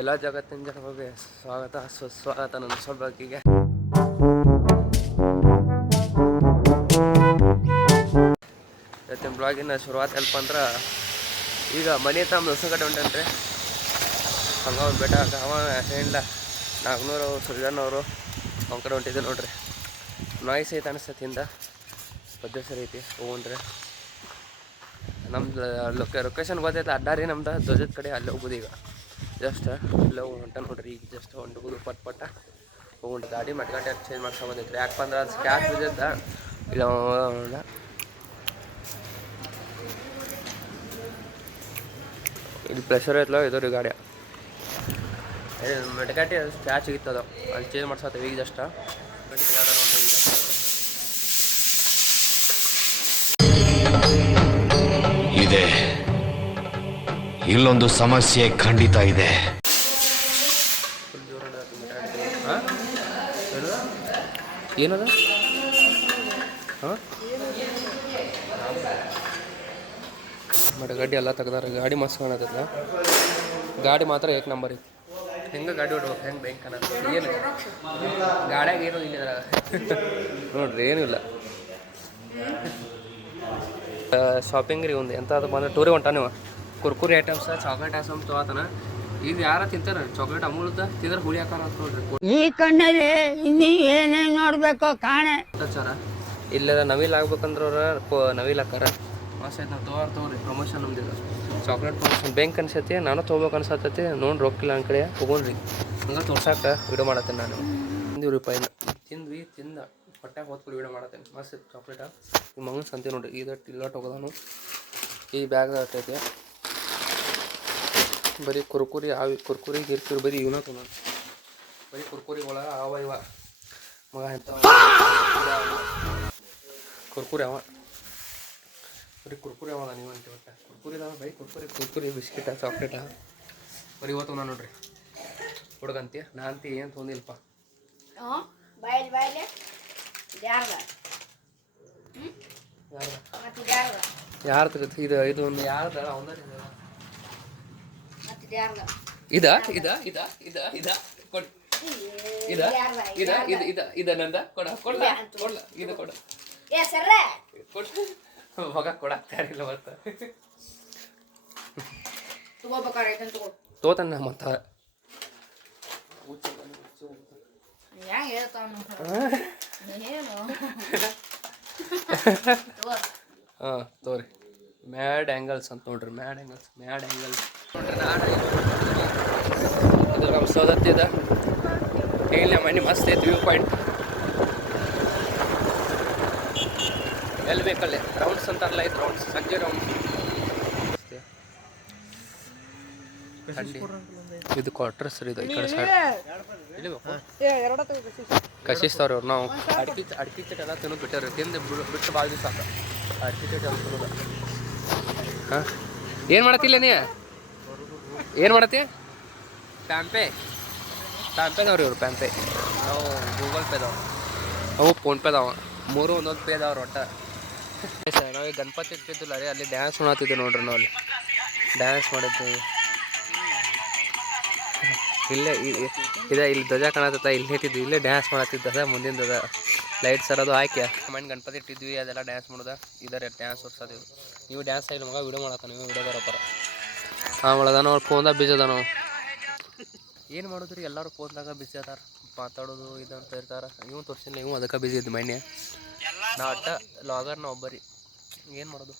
ಎಲ್ಲ ಜಗತ್ತಿನ ಜನರಿಗೆ ಸ್ವಾಗತ ಸುಸ್ವಾಗತ ನನ್ನ ಸೊಬಕಿಗೆ. ಇವತ್ತಿನ ಬ್ಲಾಗಿನ ಶುರುವಾತ್ ಏನಪ್ಪ ಅಂದ್ರೆ ಈಗ ಮನೆ ತಮ್ಮ ಹೊಸಗಡೆ ಉಂಟನ್ರಿ. ಹಂಗೆ ಅವ್ನು ಬೆಟ್ಟ ಅವ ಏನಿಲ್ಲ 400 ಸುರ್ಜನವರು ಅವ್ನ ಕಡೆ ಹೊಂಟಿದ್ದೆ ನೋಡ್ರಿ. ನಾಯ್ಸ್ ಐತೆ ಅನಿಸ್ತೈತಿ ಹಿಂದೆ ಪದ್ಯ ಸರಿ ಐತಿ ಹೋಗ್ರಿ. ನಮ್ದು ಲೊಕೇಶನ್ ಗೊತ್ತೈತೆ ಅಡ್ಡಾರಿ ನಮ್ದು ಧ್ವಜದ ಕಡೆ ಅಲ್ಲಿ ಹೋಗ್ಬೋದು. ಈಗ ಜಸ್ಟ್ ಅಲ್ಲೇ ಹೊಂಟ ನೋಡ್ರಿ. ಈಗ ಜಸ್ಟ್ ಹೊಂಟಬೋದು ಪಟ್ಟ ಹೋಗ್ರಿ. ಗಾಡಿ ಮಟ್ಗಟ್ಟೆ ಚೇಂಜ್ ಮಾಡ್ಸ್ಕೊಂಬಂದೈತ್ರಿ. ಯಾಕಪ್ಪ ಅಂದ್ರೆ ಅದು ಕ್ಯಾಶ್ ಬಿದ್ದೈತೆ ಇಲ್ಲ ಇಲ್ಲಿ ಪ್ರೆಷರ್ ಐತ್ಲೋ ಇದು ರೀ ಗಾಡಿ ಮೆಟಗಾಟಿ ಸ್ಕ್ಯಾಚ್ ಸಿಗಿತ್ತದು ಅಲ್ಲಿ ಚೇಂಜ್ ಮಾಡ್ಸತ್ತೀವಿ ಈಗ ಜಸ್ಟ್. ಇದೆ ಇಲ್ಲೊಂದು ಸಮಸ್ಯೆ ಖಂಡಿತ ಇದೆ. ಏನದ ಹಾಂ ಗಾಡಿ ಎಲ್ಲ ತೆಗ್ದಾರ. ಗಾಡಿ ಮಸ್ತ್ ಕಾಣತ್ತಲ್ಲ. ಗಾಡಿ ಮಾತ್ರ ಏಕ್ ನಂಬರ್ ಐತಿ. ಹೆಂಗೆ ಗಾಡಿ ಹೊಡ್ಬೇಕು ಹೆಂಗೆ ಬ್ಯಾಂಕ್ ಅನ್ನೋದು ಏನು ಗಾಡಿಯಾಗ ಏನೂ ಇಲ್ಲ ನೋಡ್ರಿ ಏನೂ ಇಲ್ಲ. ಶಾಪಿಂಗ್ ರೀ ಒಂದು ಎಂತ ಅದಪ್ಪ ಅಂದ್ರೆ ಟೂರಿಗೆ ಹೊಂಟ ನೀವು ಕುರ್ಕುರಿ ಐಟಮ್ಸ್ ಚಾಕ್ಲೇಟ್ ಐಟಮ್ಸ್ ತೊಗೊತಾನ. ಈಗ ಯಾರ ತಿಂತಾರೆ ಚಾಕ್ಲೇಟ್ ಅಮೂಲ್ದ ತಿಂದ್ರೆ ಹುಳಿ ಹಾಕಾರ ಅಂತ ನೋಡ್ರಿ. ಈ ಕಣ್ಣಲ್ಲಿ ಇನ್ನೀ ಏನೇನು ನೋಡ್ಬೇಕು ಕಾಣೆ ಸರ ಇಲ್ಲ ನವಿಲ್ ಆಗ್ಬೇಕಂದ್ರೆ ಅವ್ರ ನವಿಲ್ ಹಾಕಾರ ಮಸ್ತ್ ಐತೆ. ನಾವು ತೊಗೊಳ್ರಿ ಪ್ರಮೋಷನ್ ನಮ್ದಿಲ್ಲ ಚಾಕ್ಲೇಟ್ ಪ್ರಮೋಷನ್ ಬ್ಯಾಂಕ್ ಅನ್ಸೈತಿ. ನಾನು ತೊಗೋಬೇಕು ಅನ್ಸತ್ತೈತಿ. ನೋಡಿ ರೊಕ್ಕಿಲ್ಲ ನನ್ನ ಕಡೆ ಹೋಗೋಣ್ರಿ. ಹಂಗೆ ತೋರ್ಸಾಕ ವಿಡಿಯೋ ಮಾಡತ್ತೇನೆ ನಾನು. ₹100 ತಿಂದ್ವಿ ತಿಂದ ಹೊಟ್ಟೆಗೆ ಹೊತ್ಕೊಂಡು ವಿಡಿಯೋ ಮಾಡತ್ತೇನೆ. ಮಸ್ತ್ ಐತೆ ಚಾಕ್ಲೇಟ. ನಿಮ್ಮ ಮಗನ ಸಂತೆ ನೋಡ್ರಿ. ಇದಟ್ಟು ಇಲ್ಲಟ್ಟು ಹೋಗೋದಾನು ಈ ಬ್ಯಾಗ್ ಐತೆ. ಬರೀ ಕುರ್ಕುರಿ ಕುರ್ಕುರಿ ಗಿರ್ಕುರಿ ಬರೀ ಇವನ ತೊಗೊಂಡು ಬರೀ ಕುರ್ಕುರಿ ಒಳಗೆ ಅವ ಇವ ಮಗ ಎಂತ ಕುರ್ಕುರಿ ಅವ ಬರೀ ಕುರ್ಕುರಿ ಅವ ನೀವು ಅಂತ ಒಟ್ಟು ಕುರ್ಕುರಿದಾವ ಬೈ ಕುರ್ಕುರಿ ಬಿಸ್ಕಿಟ ಚಾಕ್ಲೇಟ ಬರೀ ಇವತ್ತು ನಾನು ನೋಡ್ರಿ ಹುಡುಗಂತಿ ನಾ ಅಂತಿ ಏನು ತೊಂದಿಲ್ಲಪ್ಪ. ಯಾರ್ದು ಇದು ಒಂದು ಯಾರ್ದ ಅವನ ಇದ ಇದ ಇದ ಇದ ಇದ ಕೊಡ್ ಇದ ಇದ ಇದ ಇದ ಇದ ನಂದ ಕೊಡ ಕೊಡ್ಲ ಕೊಡ್ಲ ಇದು ಕೊಡ ಕೊಡ ಮಗ ಕೊಡಾಕ್ತಾರಿಲ್ಲ ಮತ್ತ ತೋತನ್ನ ಮತ್ತ ಹಾಂ ತೋರಿ ಮ್ಯಾಡ್ ಆ್ಯಂಗಲ್ಸ್ ಅಂತ ನೋಡ್ರಿ. ಮ್ಯಾಡ್ ಆ್ಯಂಗಲ್ಸ್ ನೋಡ್ರಿ. ಇದು ನಮ್ಮ ಸೌದತ್ತಿದ ಇಲ್ಲ ಮನೆ ಮಸ್ತ್ ಐತಿ. ವ್ಯೂ ಪಾಯಿಂಟ್ ಎಲ್ಲಿ ಬೇಕಲ್ಲಿ ರೌಂಡ್ಸ್ ಅಂತಾರಲ್ಲ ಇದು ರೌಂಡ್ಸ್ ಸಂಜೆ ರೌಂಡ್ಸ್ ಇದು ಕ್ವಾರ್ಟರ್ಸ್ ಇದು ಈ ಕಡೆ ಸೈಡ್ ಇಲ್ಲಿ ಕಶಿಸ್ತವ್ರಿ ಅವ್ರು. ನಾವು ಅಡ್ಕಿ ಚಟ್ ಎಲ್ಲ ತಿನ್ನೋದು ಬಿಟ್ಟವ್ರಿ. ತಿಂದು ಬಿಟ್ಟು ಭಾಳ ದಿವಸ ಸಾಕು ಅಡ್ಕಿ ಚಟ್ ಎಲ್ಲ ತಿನ್ನೋದು. ಹಾಂ ಏನು ಮಾಡತ್ತಿಲ್ಲ ನೀ ಏನು ಮಾಡತ್ತಿ? ಪ್ಯಾಂಪೇದವ್ರಿ ಇವ್ರು ಪ್ಯಾಂಪೇ. ನಾವು ಗೂಗಲ್ ಪೇದವ ಅವು ಫೋನ್ಪೇದವ ಮೂರು ಒಂದೊಂದು ಪೇದವ್ರು ಒಟ್ಟು. ಸರ್ ನಾವೀಗ ಗಣಪತಿ ಇಟ್ಟಿದ್ದಿಲ್ಲ ರೀ ಅಲ್ಲಿ ಡ್ಯಾನ್ಸ್ ಮಾಡತ್ತಿದ್ದೆ ನೋಡ್ರಿ. ನಾವು ಅಲ್ಲಿ ಡ್ಯಾನ್ಸ್ ಮಾಡಿದ್ವಿ. ಇಲ್ಲೇ ಇದೆ ಇಲ್ಲಿ ಧ್ವಜ ಕಾಣತ್ತ ಇಲ್ಲಿ ನಿಂತಿದ್ವಿ. ಇಲ್ಲೇ ಡ್ಯಾನ್ಸ್ ಮಾಡತ್ತಿದ್ದ ಮುಂದಿನ ಲೈಟ್ ಸರ್ ಅದು ಹಾಕಿ ಮನೆ ಗಣಪತಿ ಇಟ್ಟಿದ್ವಿ. ಅದೆಲ್ಲ ಡ್ಯಾನ್ಸ್ ಮಾಡೋದ ಇದರ ಡ್ಯಾನ್ಸ್ ಹೊರ್ಸೋದು. ನೀವು ಡ್ಯಾನ್ಸ್ ಆಗಿ ಮಗ ವಿಡಿಯೋ ಮಾಡತ್ತ ನೀವು ವಿಡಿಯೋ ಬರೋಬ್ಬರ ಹಾಂ ಒಳದಾನ ಅವ್ರು ಫೋನ್ದಾಗ ಬಿಜಿ ಅದ. ನಾವು ಏನು ಮಾಡೋದ್ರಿ ಎಲ್ಲರೂ ಫೋನ್ದಾಗ ಬಿಜಿ ಅದಾರ ಮಾತಾಡೋದು ಇದಂತ ಇರ್ತಾರೆ. ಇವು ತೋರಿಸಿಲ್ಲ ಇವು ಅದಕ್ಕೆ ಬಿಜಿ ಇದ್ದು ಮೈನೆ. ನಾ ಒಟ್ಟ ಲಾಗರ್ ನಾ ಒಬ್ಬರಿ ಏನು ಮಾಡೋದು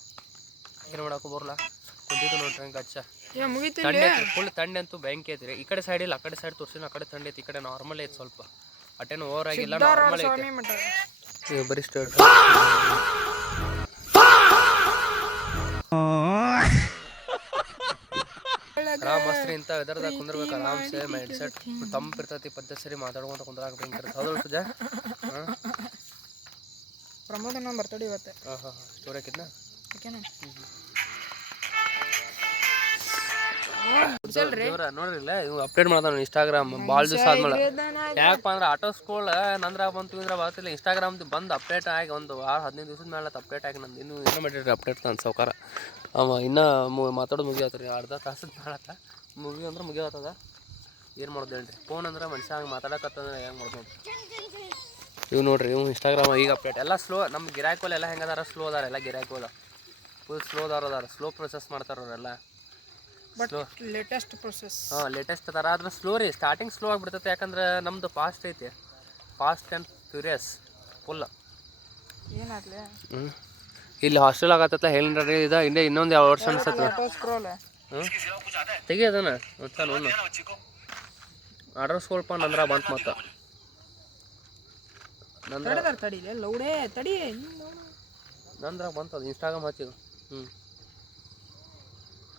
ಏನು ಮಾಡೋಕೆ ಬರಲ್ಲ. ಕುಂತಿದ್ದು ನೋಡ್ರಿ ಹಂಗೆ ಹಚ್ಚ ತಂಡ ಐತಿ ಫುಲ್ ತಂಡ ಅಂತೂ ಬ್ಯಾಂಕ್ ಐತ್ರಿ. ಈ ಕಡೆ ಸೈಡ್ ಇಲ್ಲ ಆ ಕಡೆ ಸೈಡ್ ತೋರಿಸಿಲ್ಲ. ಆ ಕಡೆ ತಂಡ ಐತಿ ಈ ಕಡೆ ನಾರ್ಮಲ್ ಐತಿ. ಸ್ವಲ್ಪ ಅಟೇನು ಓವರ್ ಆಗಿಲ್ಲ ನಾರ್ಮಲ್ ಐತಿ. ಈಗ ಬರೀ ಸ್ಟೇಟ್ ಆರಾಮ್ ಮಸ್ತ್ರಿ ಇಂಥ ವೆದರ್ದಾಗ ಕುಂದಿರ್ಬೇಕು ಆರಾಮ್ಸೆ. ಮೈಂಡ್ ಸೆಟ್ ತಂಪಿರ್ತೈತಿ. ಪದ್ಯ ಸರಿ ಮಾತಾಡ್ಕೊಂತ ಕುಂದ್ರಾಗ ಭಯಂಕರ ಹೌದು ಪೂಜಾ. ಹಾಂ ಪ್ರಮೋದನ ಬರ್ತಡೆ ಇವತ್ತೆ. ಹಾಂ ಹಾಂ ಸ್ಟೋರಿ ಹಾಕಿದ್ನಾ ನೋಡ್ರಿಲ್ಲ ಇವ್ ಅಪ್ಡೇಟ್ ಮಾಡ್ತಾನ ಇನ್ಸ್ಟಾಗ್ರಾಮ್ ಭಾಳ ದಿವಸ ಆದ್ಮೇಲೆ. ಯಾಕಪ್ಪ ಅಂದ್ರೆ ಆಟೋ ಸ್ಕೂಲ್ ನಂದ್ರ ಬಂತು ಇದ್ರೆ ಬರ್ತಿಲ್ಲ. ಇನ್ಸ್ಟಾಗ್ರಾಮ್ ಬಂದು ಅಪ್ಡೇಟ್ ಆಗಿ ಒಂದು 15 ದಿವಸದ ಮೇಲೆ ಅಪ್ಡೇಟ್ ಆಗಿ ನಂದು ಇನ್ನೂ ಏನೋ ಮಾಡಿರಿ ಅಪ್ಡೇಟ್ ನನ್ನ ಸೌಕಾರ. ಅವ ಇನ್ನೂ ಮಾತಾಡೋದು ಮುಗಿಯತ್ರಿ. ಅರ್ಧ ತಾಸದ ಮಾಡತ್ತ ಮುಗಿ ಅಂದ್ರೆ ಮುಗಿಯತ್ತದ. ಏನು ಮಾಡೋದು ಹೇಳ್ರಿ ಫೋನ್ ಅಂದ್ರೆ ಮನುಷ್ಯ ಹಂಗೆ ಮಾತಾಡಕತ್ತಂದ್ರೆ ಹೆಂಗೆ ಮಾಡೋದು ನೋಡ್ರಿ ಇವು ನೋಡ್ರಿ ಇವು ಇನ್ಸ್ಟಾಗ್ರಾಮ್ ಈಗ ಅಪ್ಡೇಟ್ ಎಲ್ಲ ಸ್ಲೋ ನಮ್ಮ ಗಿರಾಕೋಲ್ ಎಲ್ಲ ಹೆಂಗೆ ಅದಾರ ಸ್ಲೋ ಅದಾರ ಎಲ್ಲ ಗಿರಾಕೋಲ ಫುಲ್ ಸ್ಲೋ ಅದಾರ ಸ್ಲೋ ಪ್ರೊಸೆಸ್ ಮಾಡ್ತಾರೆ ಅವರೆಲ್ಲ ಸ್ಲೋ ಲೇಟೆಸ್ಟ್ ಪ್ರೊಸೆಸ್. ಹಾಂ ಲೇಟೆಸ್ಟ್ ಅದಾರ ಆದ್ರೆ ಸ್ಲೋ ರೀ ಸ್ಟಾರ್ಟಿಂಗ್ ಸ್ಲೋ ಆಗಿಬಿಡ್ತೈತೆ ಯಾಕಂದ್ರೆ ನಮ್ಮದು ಫಾಸ್ಟ್ ಐತಿ ಫಾಸ್ಟ್ ಆ್ಯಂಡ್ ಫ್ಯೂರಿಯಸ್ ಫುಲ್. ಏನಾಗ್ಲಿ ಇಲ್ಲಿ ಹಾಸ್ಟೆಲ್ ಆಗತ್ತಲ್ಲ ಹೇಳಿನ್ರಿ ಇದು ಇನ್ನೊಂದು 2 ವರ್ಷ ಅನ್ಸತ್ತೆ. ಹ್ಞೂ ತೆಗಿ ಅದನ್ನ ಮತ್ತೆ ನೋಡ ಆರ್ಡರ್ ಸ್ವಲ್ಪ ನಂದ್ರ ಬಂತು ಮತ್ತೆ ನಂದ್ರ ತಡಿಲೆ ಲೌಡೇ ತಡಿ ನಂದ್ರ ಬಂತು ಅದು ಇನ್ಸ್ಟಾಗ್ರಾಮ್ ಹಚ್ಚಿದು.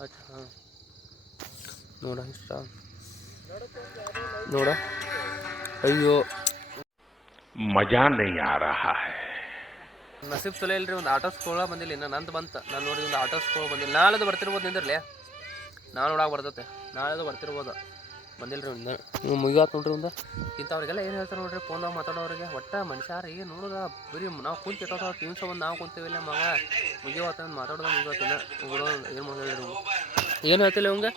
ಹಚ್ಚ ಹಾಂ ನೋಡ ಇನ್ಸ್ಟಾ ನೋಡ ಅಯ್ಯೋ मजा नहीं आ रहा है. ನಸೀಬ್ ಚಲೋ ಇಲ್ರಿ ಒಂದು ಆಟೋ ಸ್ಕೋಳ ಬಂದಿಲ್ಲ ಇನ್ನು ನಂದು ಬಂತು ನಾನು ನೋಡಿ ಒಂದು ಆಟೋ ಸ್ಕೋಳ ಬಂದಿಲ್ಲ ನಾಳೆದು ಬರ್ತಿರ್ಬೋದು ನಿಂದಿರಲಿ ನಾನು ನೋಡಾಕ ಬರ್ತೈತೆ ನಾಳೆದು ಬರ್ತಿರ್ಬೋದು ಬಂದಿಲ್ಲ ರೀ ಒಂದು ನೀವು ಮುಗಿಯಾತು ನೋಡ್ರಿ ಒಂದು ಇಂಥವ್ರಿಗೆಲ್ಲ ಏನು ಹೇಳ್ತಾರೆ ನೋಡ್ರಿ ಫೋನಾಗ ಮಾತಾಡೋರಿಗೆ ಒಟ್ಟು ಮನುಷ್ಯಾರ ಏನು ನೋಡೋದ ಬರೀ ನಾವು ಕುಂತು ಇಟ್ಟೋ ಟೀಮ್ ಸಹ ನಾವು ಕುಂತೀವಿಲ್ಲ ಮಗ ಮುಗಿಯವತ್ತ ಮಾತಾಡೋದು ಮುಗಿಯೋತಿಲ್ಲ ಹುಡುಗ ಏನು ಮಾಡಿದ್ರಿ ಏನು ಹೇಳ್ತಿಲ್ಲ ಇವಂಗೆ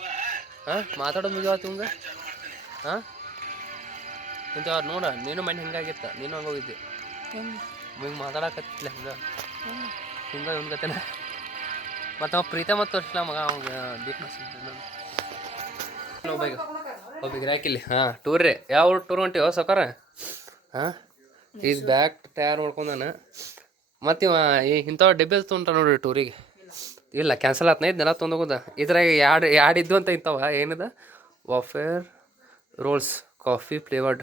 ಹಾಂ ಮಾತಾಡೋದು ಮುಗಿಯವತ್ತು ಇವಂಗೆ ಹಾಂ ಇಂಥವ್ರು ನೋಡ ನೀನು ಮನೆ ಹಿಂಗಾಗಿತ್ತು ನೀನು ಹಂಗೆ ಹೋಗಿದ್ದೆ ಹಿಂಗೆ ಮಾತಾಡಕತ್ತಿಲ್ಲ ಹಿಂಗೆ ಹಿಂಗತ್ತೇನ ಮತ್ತು ಅವ ಪ್ರೀತ ಮತ್ತು ತೋರಿಸಿಲ್ಲ ಮಗ ಅವಾಗ ವೀಕ್ನೆಸ್ ಒಬ್ಬಿಗೆ ರಾಕಿಲ್ಲಿ ಹಾಂ ಟೂರ್ ರೀ ಯಾವ ಟೂರ್ ಹೊಂಟಿವ ಸೌಕಾರ ಹಾಂ ಈಗ ಬ್ಯಾಗ್ ತಯಾರು ಮಾಡ್ಕೊಂಡಾನ ಮತ್ತು ಇವ ಇಂಥವ್ ಡಬ್ಬೆ ತೊಗೊಂಡ ನೋಡ್ರಿ ಟೂರಿಗೆ ಇಲ್ಲ ಕ್ಯಾನ್ಸಲ್ ಆತ್ನ ಇದನ್ನೆಲ್ಲ ತೊಗೊಂಡೋಗೋದ ಇದ್ರಾಗ ಎರಡು ಇದ್ದು ಅಂತ ಇಂಥವ ಏನಿದೆ ವಾಫೇರ್ ರೋಲ್ಸ್ ಕಾಫಿ ಫ್ಲೇವರ್ಡ್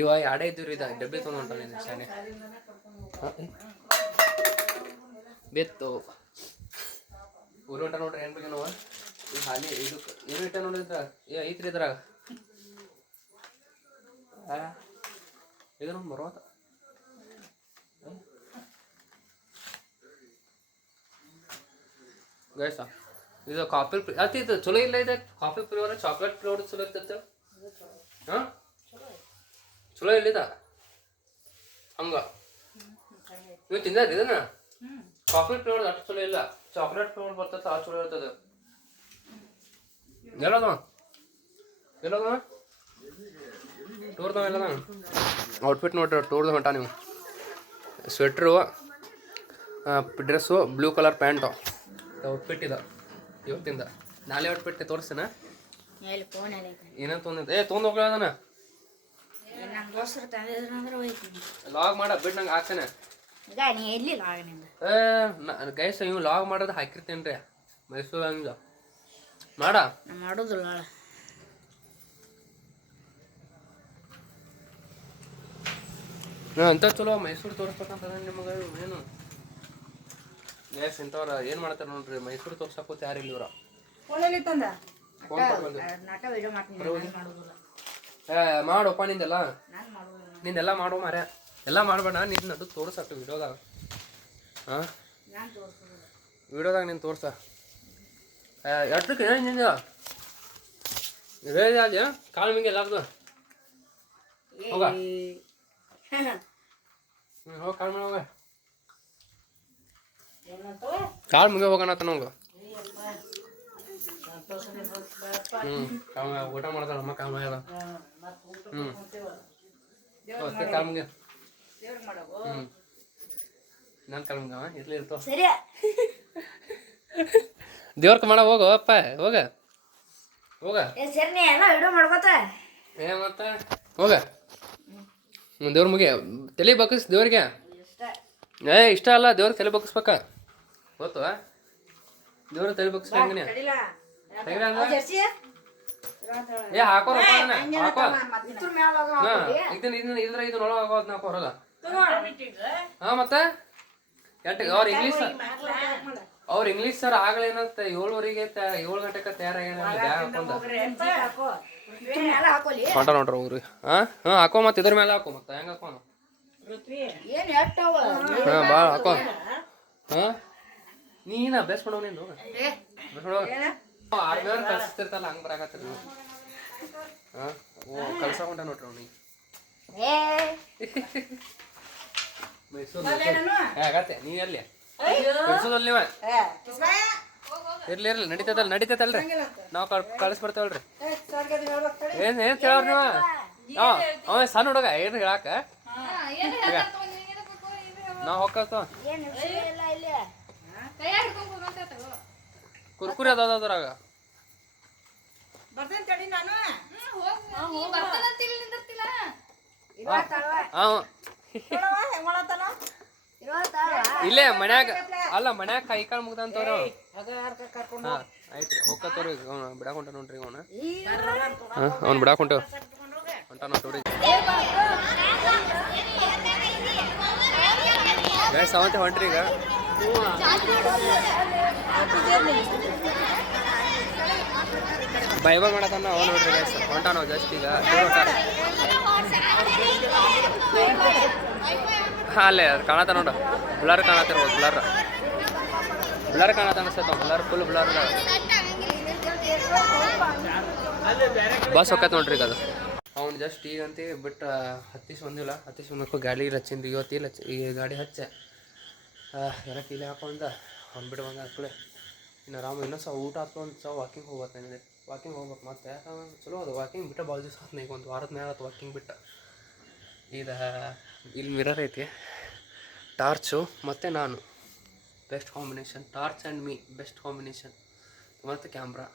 ಇವ ಎರಡೇ ಇದ್ದು ರೀ ಡಬ್ಬೆ ತೊಗೊಂಡು ಶಾನೆ ಬೆತ್ತು ಊರು ಹೊಂಟ ನೋಡ್ರಿ ಏನು ಬಗ್ಗೆ ನಾವು ಈಗ ಹಾಲಿ ಇದು ಏನು ಇಟ್ಟ ನೋಡಿದ್ರ ಐತ್ರಿ ಇದ್ರಾಗ ಇದು ನಮ್ಮ ಬರುವಂತ ಗೈಸ ಇದು ಕಾಫಿ ಅತಿ ಇದು ಚಲೋ ಇಲ್ಲ ಇದೆ ಕಾಫಿ ಫ್ಲೇವರ್ ಚಾಕ್ಲೇಟ್ ಫ್ಲೇವರ್ ಚಲೋ ಇರ್ತೈತೆ ಹಾಂ ಚಲೋ ಇಲ್ಲಿದ ಹಂಗ ನೀವು ತಿಂದ್ರಿ ಇದನ್ನ ಕಾಫಿ ಫ್ಲೇವರ್ ಅಷ್ಟು ಚಲೋ ಇಲ್ಲ ಚಾಕ್ಲೇಟ್ ಫ್ಲೇವರ್ ಬರ್ತೈತೆ ಆ ಚಲೋ ಇರ್ತದೆ ಎಲ್ಲದ ಎಲ್ಲದ ಟೂರ್ದ ಎಲ್ಲದ ಔಟ್ಫಿಟ್ ನೋಡ್ರಿ ಟೂರ್ದ ಹೊಂಟ ನೀವು sweater dress blue colour pant outfit ಇದೆ ಇವತ್ತಿಂದ ನಾಳೆ ಔಟ್ಫಿಟ್ ತೋರಿಸ್ತೀನ ಏನಂತ ತೊಂದಿದ್ದೆ ತೊಗೊಂಡು ಹೋಗ್ಲದನ ಲಾಗ್ ಮಾಡ ಬಿಡ್ ನಂಗೆ ಹಾಕ್ತೇನೆ ಗೈಸ್ ಇವ್ ಲಾಗ್ ಮಾಡೋದು ಹಾಕಿರ್ತೇನೆ ರೀ ಮೈಸೂರು ಹಂಗ ಮಾಡ ಮಾಡೋದಿಲ್ಲ ಅಂತ ಚಲೋ ಮೈಸೂರು ತೋರಿಸ್ಬೇಕಂತ ನಿಮಗೆ ಏನು ಗೈಸ್ ಇಂಥವ್ರ ಏನು ಮಾಡ್ತಾರೆ ನೋಡ್ರಿ ಮೈಸೂರು ತೋರ್ಸಕ್ಕೋತ ಯಾರಿಲ್ಲ ಇವ್ರ ಮಾಡಪ್ಪ ನಿಂದೆಲ್ಲ ನಿಂದೆಲ್ಲ ಮಾಡೋ ಮಾರ್ಯ ಎಲ್ಲ ಮಾಡಬೇಡ ನಿನ್ನ ಅದು ತೋರ್ಸಟ್ಟು ವಿಡಿಯೋದಾಗ ಹಾಂ ವಿಡಿಯೋದಾಗ ನೀನು ತೋರ್ಸ ಎಷ್ಟಕ್ಕೆ ಏನು ನಿಂದ ರೇಜ್ ಕಾಲು ಮಿಂಗೆ ಎಲ್ಲಾರ್ದು ಹೋಗ ಹೋಗ ಕಾಲು ಮೇಲೆ ಹೋಗ ಕಾಲು ಮುಗಿ ಹೋಗೋಣ ನಮ್ಗೆ ಊಟ ಮಾಡ್ತಾಳ ಅಮ್ಮ ಕಾಲು ಮಗ ಕಾಲು ಮುಗಿ ನಾನು ಕಾಲು ಮುಗವ ಇರ್ಲಿ ಇರ್ತಾವ ದೇವ್ರಕ್ಕೆ ಮಾಡ ಹೋಗು ಅಪ್ಪ ಹೋಗ ಹೋಗ ಏ ಮತ್ತ ಹೋಗ ದೇವ್ರ ಮುಗಿ ತಲೆ ಬಗ್ಗಿಸ್ ದೇವ್ರಿಗೆ ಇಷ್ಟ ಅಲ್ಲ ದೇವ್ರಿಗೆ ತಲೆ ಬಗ್ಗಿಸ್ಬೇಕ ಗೊತ್ತು ದೇವ್ರ ತಲೆ ಬಗ್ಗಿಸ್ಲ ಹಂಗನೆ ಏ ಹಾಕೋರಪ್ಪ ಹಾಕೋ ಇದ್ರ ಇದನ್ನೊಳಗೆ ಹಾಕೋದ್ ನಾಲ್ಕು ಹೊರಗ ಹಾಂ ಮತ್ತೆ ಅವ್ರ ಇಂಗ್ಲೀಷ್ ಸರ್ ಆಗ್ಲೇನಂತ 7:00 7 ಗಂಟೆಗೆ ತಯಾರಾಗ್ಯಾನ ಬ್ಯಾಗ್ ಹಾಕೊಂಡ ಹೊಂಟ ನೋಡ್ರಿ ಊರಿ ಹಾಂ ಹಾಕೋ ಮತ್ತೆ ಇದ್ರ ಮೇಲೆ ಹಾಕೋ ಮತ್ತೆ ಹೆಂಗೆ ಹಾಕೋಣ ಹಾಂ ಭಾಳ ಹಾಕೋ ಹಾಂ ನೀನು ಅಭ್ಯಾಸ ಮಾಡೋ ನೀನು ಆರ್ಮಿಯವ್ರು ಕಲಿಸ್ತಿರ್ತಲ್ಲ ಹಂಗೆ ಬರಾಕತ್ತೀರಿ ನೀವು ಹಾಂ ಕಲ್ಸಕೊಂಡ ನೋಡ್ರಿ ಅವ್ನಿಗೆ ಮೈಸೂರು ಆಗತ್ತೆ ನೀ ಎಲ್ಲಿ ಮೈಸೂರಲ್ಲಿ ನೀವ ಇರ್ಲಿ ನಡೀತೈತಲ್ರಿ ನಾವು ಕಳಿಸ್ಬರ್ತೇವಲ್ರಿ ಏನು ಕೇಳವ್ರಿ ನೀವು ಅವ ಸಣ್ಣ ಹುಡುಗ ಏನು ಹೇಳಾಕ ನಾವು ಹೋಗ್ತಾವ ಕುರ್ಕುರಿ ಅದಾದ್ರಾಗ ಬರ್ತೇನೆ ತಡಿ ನಾನು ಇಲ್ಲೇ ಮನ್ಯಾಗ ಅಲ್ಲ ಮನ್ಯಾಗ ಕೈ ಕಾಳು ಮುಗ್ದಂತವ್ರು ಹಾಂ ಆಯ್ತು ಹೋಗ್ತವ್ರಿ ಬಿಡಾಕೊಂಟ ನೋಡ್ರಿ ಅವನ ಅವ್ನು ಬಿಡಾಕೊಂಟೇವ್ ಹೊಂಟ ನೋಡ್ರಿ ಗೈಸ್ ಅವಂತೆ ಹೊಂಟ್ರಿ ಈಗ ಬೈಬಲ್ ಮಾಡತಾನ ಅವ ನೋಡ್ರಿ ಗೈಸ್ ಹೊಂಟ ನಾವು ಜಸ್ಟ್ ಈಗ ಹಾಂ ಅಲ್ಲೇ ಕಾಣತ್ತ ನೋಡು ಬ್ಲರ್ ಕಾಣತ್ತಿರ್ಬೋದು ಬ್ಲರ್ ಕಾಣತ್ತ ಅನಿಸ್ತೈತ ಬ್ಲರ್ ಫುಲ್ ಬ್ಲರ್ ಬಸ್ ಹೋಗತ್ ನೋಡ್ರಿ ಈಗ ಅದು ಅವ್ನು ಜಸ್ಟ್ ಈಗಂತ ಬಿಟ್ಟು ಹತ್ತಿಸ್ ಗಾಡಿ ಹಚ್ಚಿಂದು ಇವತ್ತಿಲ್ಲ ಈ ಗಾಡಿ ಹಚ್ಚೆ ಎಲ್ಲ ಕೀಲೆ ಹಾಕೊಂಡ ಅವ್ನು ಬಿಟ್ಟು ಬಂದ ಹಾಕ್ಲೆ ಇನ್ನು ಆರಾಮ ಇನ್ನೊಂದು ಊಟ ಹಾಕೊಂಡು ವಾಕಿಂಗ್ ಹೋಗ್ಬೇಕು ಮತ್ತೆ ಯಾಕಂದ್ರೆ ಚಲೋ ಅದು ವಾಕಿಂಗ್ ಬಿಟ್ಟು ಭಾಳ ದಿವಸ ಆತ್ನ ಈಗ ಒಂದು ವಾರದ ಮೇಲೆ ಆಯ್ತು ವಾಕಿಂಗ್ ಬಿಟ್ಟು ಇಲ್ಲಿ ಮಿರರ್ ಐತಿ ಟಾರ್ಚು ಮತ್ತು ನಾನು best combination torch and me best combination ಮತ್ತು ಕ್ಯಾಮ್ರಾ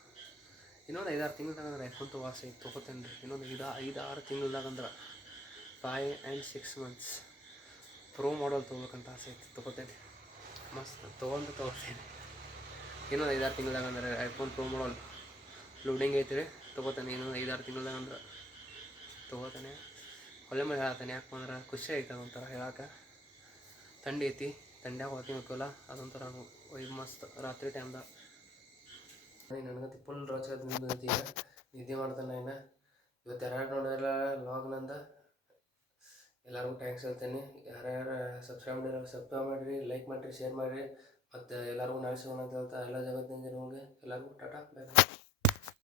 ಇನ್ನೊಂದು 5-6 ತಿಂಗ್ಳಾಗಂದ್ರೆ ಕುಂತು ವಾಸ ಐತೆ ತೊಗೋತೇನೆ ರೀ ಇನ್ನೊಂದು 5-6 ತಿಂಗ್ಳದಾಗಂದ್ರೆ 5 and 6 months ಪ್ರೋ ಮಾಡಲ್ ತೊಗೋಬೇಕಂತ ಆಸೆ ಐತಿ ತೊಗೋತೇನೆ ಮಸ್ತ್ ತೊಗೋತೀನಿ ಇನ್ನೊಂದು 5-6 ತಿಂಗ್ಳದಾಗಂದ್ರೆ ಐಫೋನ್ ಪ್ರೋ ಮಾಡಲ್ ಲೋಡಿಂಗ್ ಐತಿ ರೀ ತೊಗೋತಾನೆ ಇನ್ನೊಂದು 5-6 ತಿಂಗ್ಳದಾಗಂದ್ರೆ ತೊಗೋತಾನೆ ಹೊಳೆ ಮೇಲೆ ಹೇಳತ್ತಾನೆ ಯಾಕಂದ್ರೆ ಖುಷಿ ಐತೆ ಅದೊಂಥರ ಹೇಳಕ್ಕೆ ಥಂಡಿ ಐತಿ ಥಂಡ್ಯಾಗ ವಾಕಿಂಗ್ ಹೋಗ್ಕೋಲ್ಲ ಅದೊಂಥರ ವೈಬ್ ಮಸ್ತ್ ರಾತ್ರಿ ಟೈಮ್ದಾಗ ನನಗಂತ ಫುಲ್ ರೋಚಕ ಈಗ ನಿದ್ದೆ ಮಾಡ್ತಾನೆ ಇನ್ನು ಇವತ್ತು ಯಾರ್ಯಾರು ನೋಡಿರಲ್ಲ ಲಾಗ್ನಂದ ಎಲ್ಲರಿಗೂ ಥ್ಯಾಂಕ್ಸ್ ಹೇಳ್ತೇನೆ ಯಾರ್ಯಾರು ಸಬ್ಸ್ಕ್ರೈಬ್ ಮಾಡಿರಿ ಲೈಕ್ ಮಾಡಿರಿ ಶೇರ್ ಮಾಡಿರಿ ಮತ್ತು ಎಲ್ಲರಿಗೂ ನಾಳೆ ಸಿಗೋಣ ಅಂತ ಹೇಳ್ತಾ ಎಲ್ಲ ಜಗತ್ತಿನ ಜನಗಳಿಗೆ ಎಲ್ಲರಿಗೂ ಟಾಟಾ ಬೈ ಬೈ